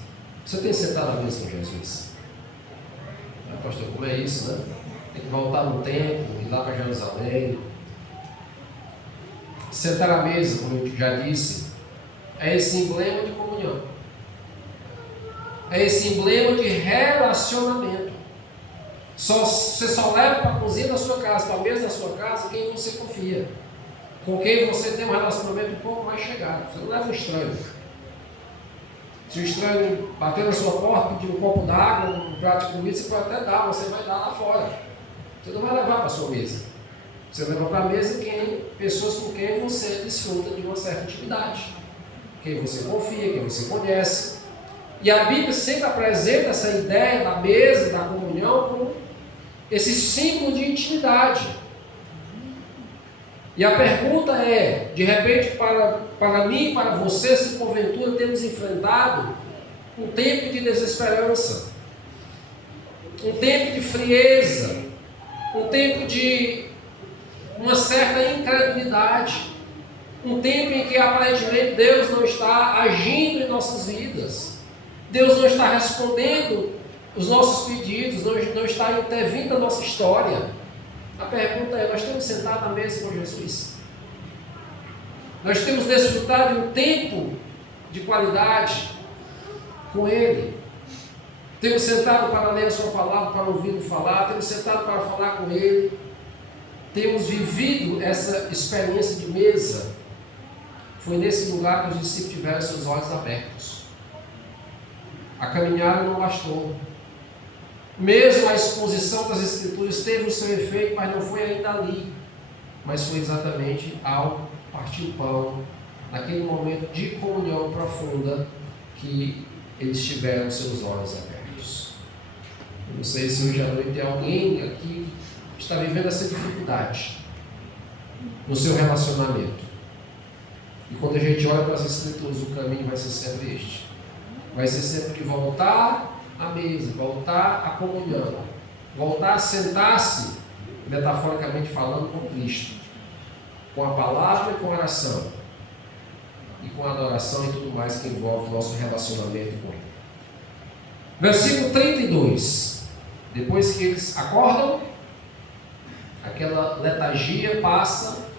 Você tem sentado à mesa com Jesus? Pastor, como é isso, né? Tem que voltar no tempo, ir lá para Jerusalém. Sentar à mesa, como eu já disse, é esse emblema de comunhão. É esse emblema de relacionamento. Você só leva para a cozinha da sua casa, para a mesa da sua casa, quem você confia. Com quem você tem um relacionamento um pouco mais chegado. Você não leva um estranho. Se o estranho bater na sua porta, pedir um copo d'água, um prato de comida, você pode até dar, você vai dar lá fora. Você não vai levar para a sua mesa. Você leva para a mesa pessoas com quem você desfruta de uma certa intimidade. Quem você confia, quem você conhece. E a Bíblia sempre apresenta essa ideia da mesa, da comunhão, como esse símbolo de intimidade. E a pergunta é, de repente, para mim e para você, se porventura temos enfrentado um tempo de desesperança, um tempo de frieza, um tempo de uma certa incredulidade, um tempo em que aparentemente Deus não está agindo em nossas vidas, Deus não está respondendo os nossos pedidos, não está intervindo na nossa história. A pergunta é, nós temos sentado à mesa com Jesus? Nós temos desfrutado de um tempo de qualidade com Ele? Temos sentado para ler a sua palavra, para ouvi-lo falar, temos sentado para falar com Ele, temos vivido essa experiência de mesa. Foi nesse lugar que os discípulos tiveram seus olhos abertos. A caminhada não bastou. Mesmo a exposição das Escrituras teve o seu efeito, mas não foi ainda ali. Mas foi exatamente ao partir o pão, naquele momento de comunhão profunda, que eles tiveram seus olhos abertos. Eu não sei se hoje à noite tem alguém aqui que está vivendo essa dificuldade no seu relacionamento. E quando a gente olha para as Escrituras, o caminho vai ser sempre este. Vai ser sempre de voltar à mesa, voltar à comunhão, voltar a sentar-se, metaforicamente falando, com Cristo, com a palavra e com a oração, e com a adoração e tudo mais que envolve o nosso relacionamento com Ele. Versículo 32. Depois que eles acordam, aquela letargia passa,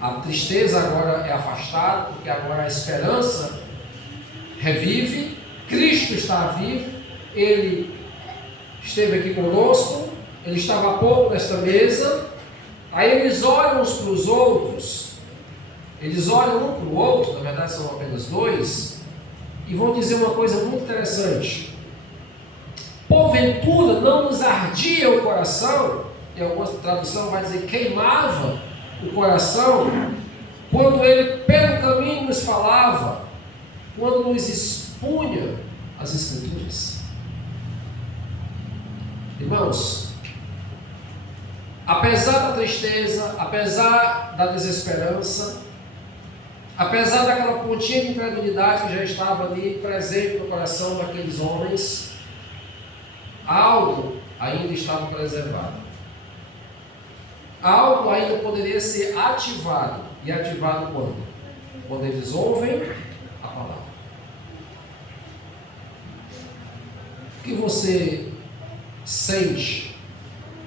a tristeza agora é afastada, porque agora a esperança revive, Cristo está vivo, Ele esteve aqui conosco, Ele estava há pouco nesta mesa. Aí eles olham uns para os outros, eles olham um para o outro, na verdade são apenas dois, e vão dizer uma coisa muito interessante: porventura não nos ardia o coração em alguma tradução vai dizer queimava o coração, quando ele pelo caminho nos falava, quando nos expunha as Escrituras. Irmãos, apesar da tristeza, apesar da desesperança, apesar daquela pontinha de incredulidade que já estava ali presente no coração daqueles homens, algo ainda estava preservado. Algo ainda poderia ser ativado. E ativado quando? Quando eles ouvem a palavra. O que você sente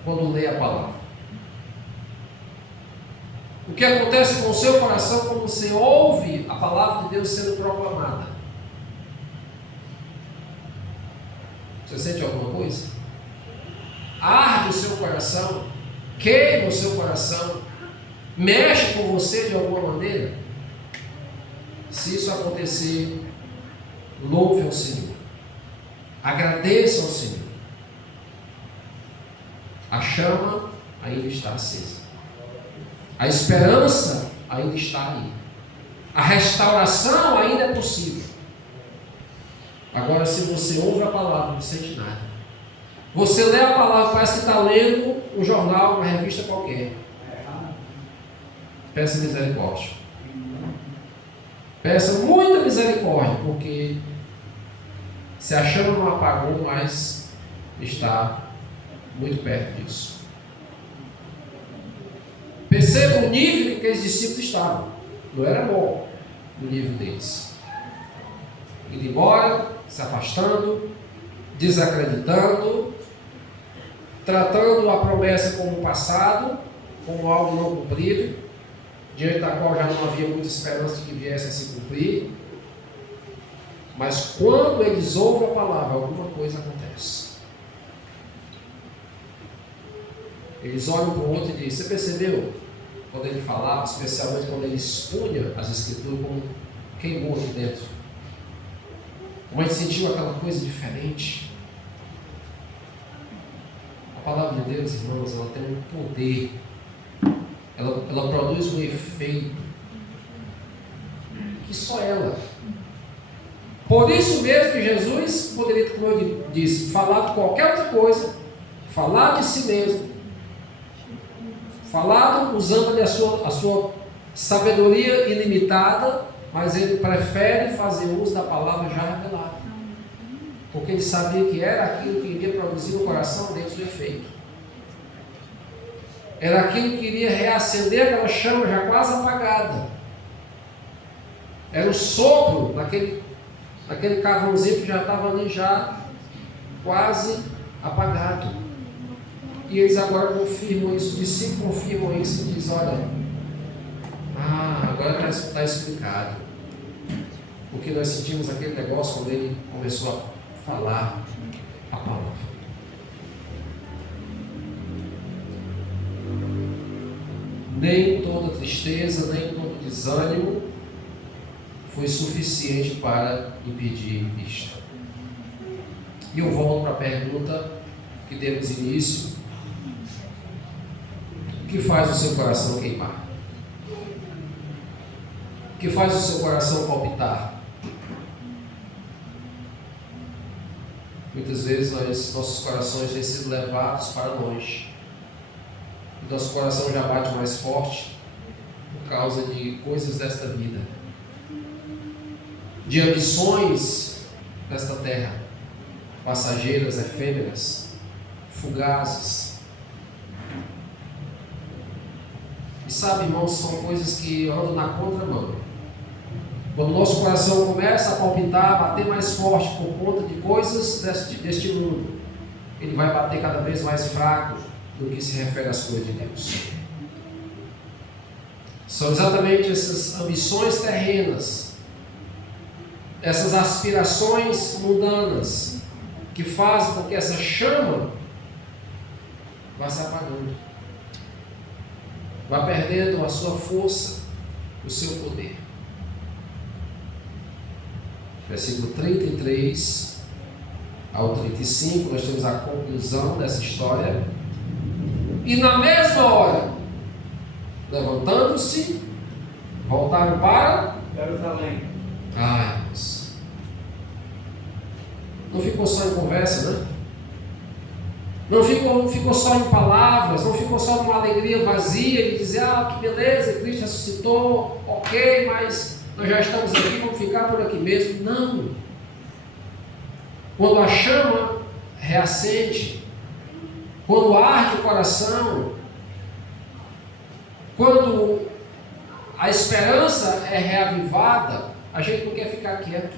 quando lê a palavra? O que acontece com o seu coração quando você ouve a palavra de Deus sendo proclamada? Você sente alguma coisa? Arde o seu coração? Queima o seu coração? Mexe com você de alguma maneira? Se isso acontecer, louve ao Senhor. Agradeça ao Senhor. A chama ainda está acesa. A esperança ainda está aí. A restauração ainda é possível. Agora, se você ouve a palavra, não sente nada. Você lê a palavra, parece que está lendo um jornal, uma revista qualquer. Peça misericórdia. Peça muita misericórdia, porque se a chama não apagou, mas está muito perto disso. Perceba o nível em que os discípulos estavam. Não era bom o nível deles. Indo embora, se afastando, desacreditando, tratando a promessa como passado, como algo não cumprido, diante da qual já não havia muita esperança de que viesse a se cumprir. Mas quando eles ouvem a palavra, alguma coisa acontece. Eles olham para o outro e dizem: você percebeu? Quando ele falava, especialmente quando ele expunha as Escrituras, como queimou aqui dentro. Como a gente sentiu aquela coisa diferente. A palavra de Deus, irmãos, ela tem um poder. Ela produz um efeito que só ela. Por isso mesmo que Jesus poderia, como eu disse, falar de qualquer outra coisa, falar de si mesmo, falar usando a sua sabedoria ilimitada, mas ele prefere fazer uso da palavra já revelada, porque ele sabia que era aquilo que iria produzir no coração deles o efeito. Era aquilo que iria reacender aquela chama já quase apagada. Era o sopro daquele carvãozinho que já estava ali já quase apagado. E eles agora confirmam isso, os discípulos confirmam isso e dizem: olha, agora está explicado. Porque nós sentimos aquele negócio quando ele começou a falar a palavra. Nem toda tristeza, nem todo desânimo foi suficiente para impedir isto. E eu volto para a pergunta que demos início: o que faz o seu coração queimar? O que faz o seu coração palpitar? Muitas vezes nossos corações têm sido levados para longe. E nosso coração já bate mais forte por causa de coisas desta vida, de ambições desta terra, passageiras, efêmeras, fugazes. E sabe, irmãos, são coisas que andam na contramão. Quando o nosso coração começa a palpitar, a bater mais forte por conta de coisas deste mundo, ele vai bater cada vez mais fraco no que se refere às coisas de Deus. São exatamente essas ambições terrenas, essas aspirações mundanas, que fazem com que essa chama vá se apagando, vá perdendo a sua força, o seu poder. Versículo 33 ao 35, nós temos a conclusão dessa história. E na mesma hora, levantando-se, voltaram para Jerusalém. Ai, Deus. Não ficou só em conversa, né? Não ficou só em palavras, não ficou só numa alegria vazia de dizer, que beleza, Cristo ressuscitou, ok, mas nós já estamos aqui, vamos ficar por aqui mesmo. Não. Quando a chama reacende, quando arde o coração, quando a esperança é reavivada, a gente não quer ficar quieto.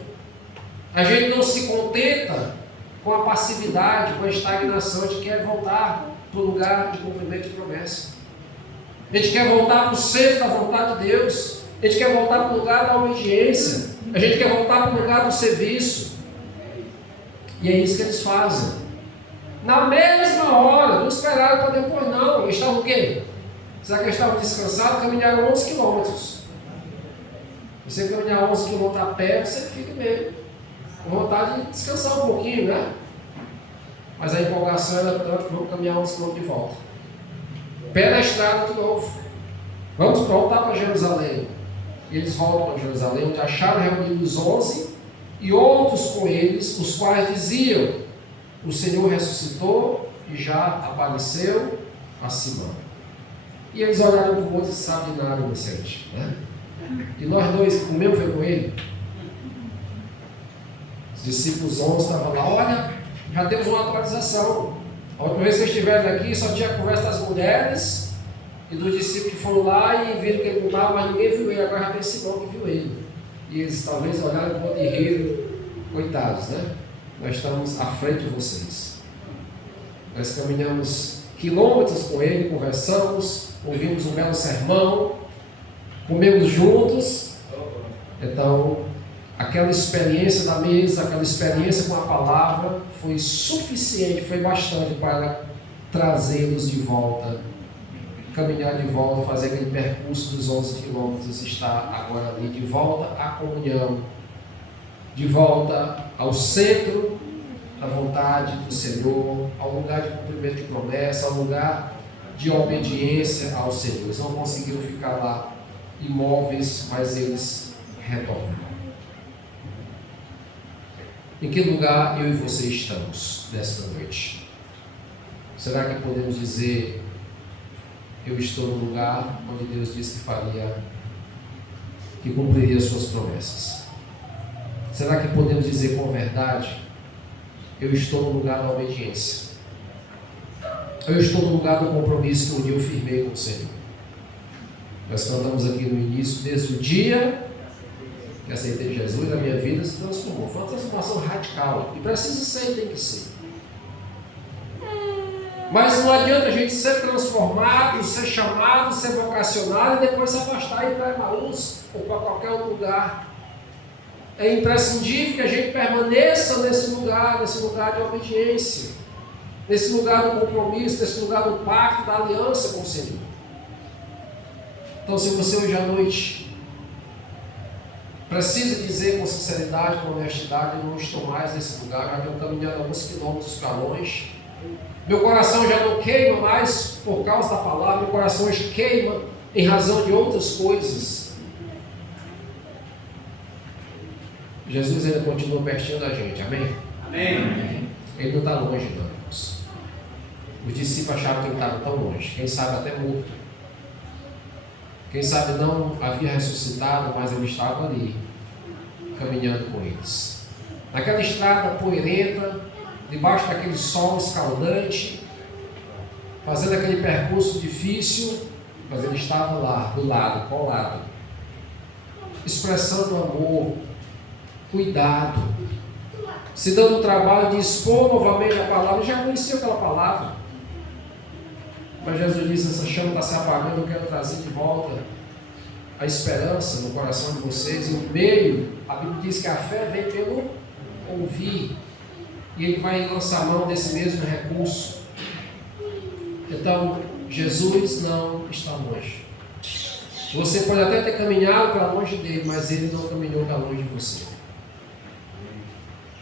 A gente não se contenta com a passividade, com a estagnação. A gente quer voltar para o lugar de cumprimento de promessa. A gente quer voltar para o centro da vontade de Deus. A gente quer voltar para o lugar da obediência. A gente quer voltar para o lugar do serviço. E é isso que eles fazem. Na mesma hora, não esperaram para depois não. Eles estavam o quê? Será que eles estavam descansados? Caminharam 11 quilômetros. Você caminhar 11 quilômetros a pé, você fica meio com vontade de descansar um pouquinho, né? Mas a empolgação era tanto que vamos caminhar 11 quilômetros de volta. Pé na estrada de novo. Vamos voltar para Jerusalém. E eles voltam para Jerusalém, onde acharam reunidos 11 e outros com eles, os quais diziam: o Senhor ressuscitou e já apareceu a Simão. E eles olharam para o outro e sabem de nada, inocente, né? E nós dois comemos foi com ele. Os discípulos 11 estavam lá, olha, já temos uma atualização. A última vez que vocês estiveram aqui, só tinha a conversa das mulheres e dos discípulos que foram lá e viram que ele não estava, mas ninguém viu ele. Agora já tem Simão que viu ele. E eles talvez olharam para o outro e riram, coitados, né? Nós estamos à frente de vocês. Nós caminhamos quilômetros com ele, conversamos, ouvimos um belo sermão, comemos juntos. Então, aquela experiência da mesa, aquela experiência com a palavra foi suficiente, foi bastante para trazê-los de volta, caminhar de volta, fazer aquele percurso dos 11 quilômetros, estar agora ali de volta à comunhão, de volta ao centro da vontade do Senhor, ao lugar de cumprimento de promessa, ao lugar de obediência ao Senhor. Eles não conseguiram ficar lá imóveis, mas eles retornam. Em que lugar eu e você estamos nesta noite? Será que podemos dizer, eu estou no lugar onde Deus disse que cumpriria as suas promessas? Será que podemos dizer com verdade, eu estou no lugar da obediência? Eu estou no lugar do compromisso que um dia eu firmei com o Senhor. Nós cantamos aqui no início, desde o dia que aceitei Jesus, a minha vida se transformou. Foi uma transformação radical. E precisa ser e tem que ser. Mas não adianta a gente ser transformado, ser chamado, ser vocacionado e depois se afastar e ir para Emaús ou para qualquer outro lugar. É imprescindível que a gente permaneça nesse lugar de obediência, nesse lugar do compromisso, nesse lugar do pacto, da aliança com o Senhor. Então, se você hoje à noite precisa dizer com sinceridade, com honestidade, eu não estou mais nesse lugar, já tenho caminhado alguns quilômetros para longe, meu coração já não queima mais por causa da palavra, meu coração queima em razão de outras coisas. Jesus ainda continua pertinho da gente, amém? Amém. Ele não está longe, não, irmãos. Os discípulos achavam que ele estava tão longe, quem sabe até morto. Quem sabe não havia ressuscitado, mas ele estava ali, caminhando com eles. Naquela estrada poeirenta, debaixo daquele sol escaldante, fazendo aquele percurso difícil, mas ele estava lá, do lado, colado, expressando amor, cuidado, se dando o trabalho de expor novamente a palavra. Ele já conhecia aquela palavra, mas Jesus disse, essa chama está se apagando, eu quero trazer de volta a esperança no coração de vocês. E o meio, a Bíblia diz que a fé vem pelo ouvir, e ele vai lançar mão desse mesmo recurso. Então, Jesus não está longe. Você pode até ter caminhado para longe dele, mas ele não caminhou para longe de você.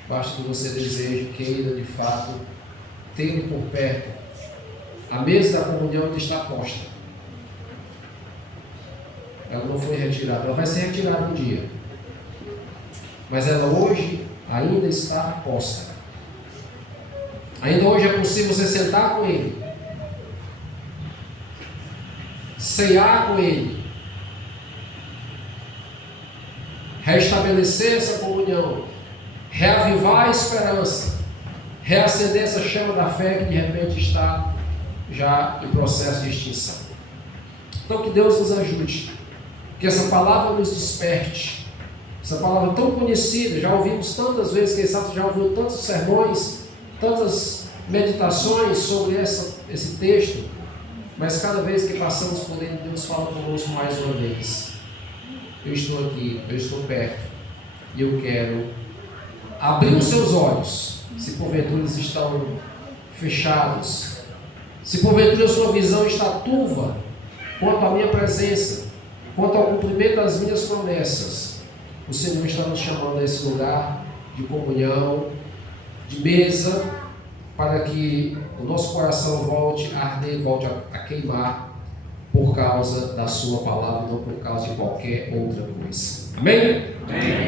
Basta que você deseje, queira de fato tê-lo por perto, A mesa da comunhão ainda está posta. Ela não foi retirada, ela vai ser retirada um dia. Mas ela hoje ainda está posta. Ainda hoje é possível você sentar com Ele, ceiar com Ele, restabelecer essa comunhão, reavivar a esperança, reacender essa chama da fé que de repente está já em processo de extinção. Então que Deus nos ajude, que essa palavra nos desperte, essa palavra tão conhecida, já ouvimos tantas vezes, quem sabe já ouviu tantos sermões, tantas meditações sobre esse texto, mas cada vez que passamos por ele, Deus fala conosco mais uma vez. Eu estou aqui, eu estou perto, e eu quero abrir os seus olhos, se porventura eles estão fechados, se porventura a sua visão está turva quanto à minha presença, quanto ao cumprimento das minhas promessas. O Senhor está nos chamando a esse lugar de comunhão, de mesa, para que o nosso coração volte a arder, volte a queimar por causa da sua palavra, não por causa de qualquer outra coisa. Amém? Amém.